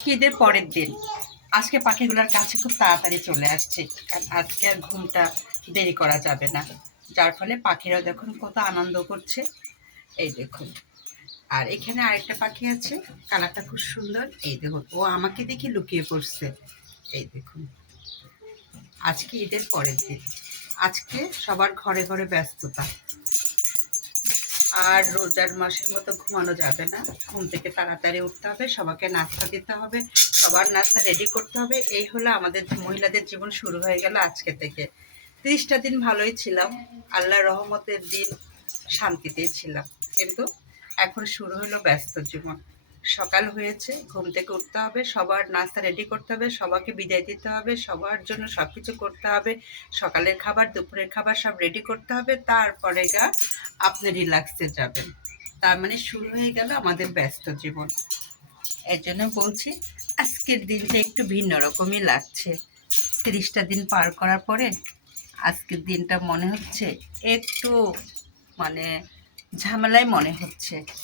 ঈদের পরের দিন আজকে পাখিগুলোর কাছে খুব তাড়াতাড়ি চলে আসছে, কারণ আজকে আর ঘুমটা দেরি করা যাবে না। যার ফলে পাখিরাও দেখুন কত আনন্দ করছে, এই দেখুন। আর এখানে আরেকটা পাখি আছে, কালারটা খুব সুন্দর, এই দেখুন ও আমাকে দেখে লুকিয়ে পড়ছে, এই দেখুন। আজকে ঈদের পরের দিন, আজকে সবার ঘরে ঘরে ব্যস্ততা। আর রোজার মাসের মতো ঘুমানো যাবে না, ঘুম থেকে তাড়াতাড়ি উঠতে হবে, সবাইকে নাস্তা দিতে হবে, সবার নাস্তা রেডি করতে হবে। এই হলো আমাদের মহিলাদের জীবন শুরু হয়ে গেল আজকে থেকে। 30টা দিন ভালোই ছিলাম, আল্লাহর রহমতের দিন, শান্তিতেই ছিলাম। কিন্তু এখন শুরু হলো ব্যস্ত জীবন। সকাল হয়েছে, ঘুম থেকে উঠতে হবে, সবার নাস্তা রেডি করতে হবে, সবাইকে বিদায় দিতে হবে, সবার জন্য সব কিছু করতে হবে। সকালের খাবার, দুপুরের খাবার সব রেডি করতে হবে, তারপরে আপনি রিল্যাক্সে যাবেন। তার মানে শুরু হয়ে গেল আমাদের ব্যস্ত জীবন। এর জন্য বলছি আজকের দিনটা একটু ভিন্ন রকমই লাগছে। 30টা দিন পার করার পরে আজকের দিনটা মনে হচ্ছে একটু মানে ঝামেলায় মনে হচ্ছে।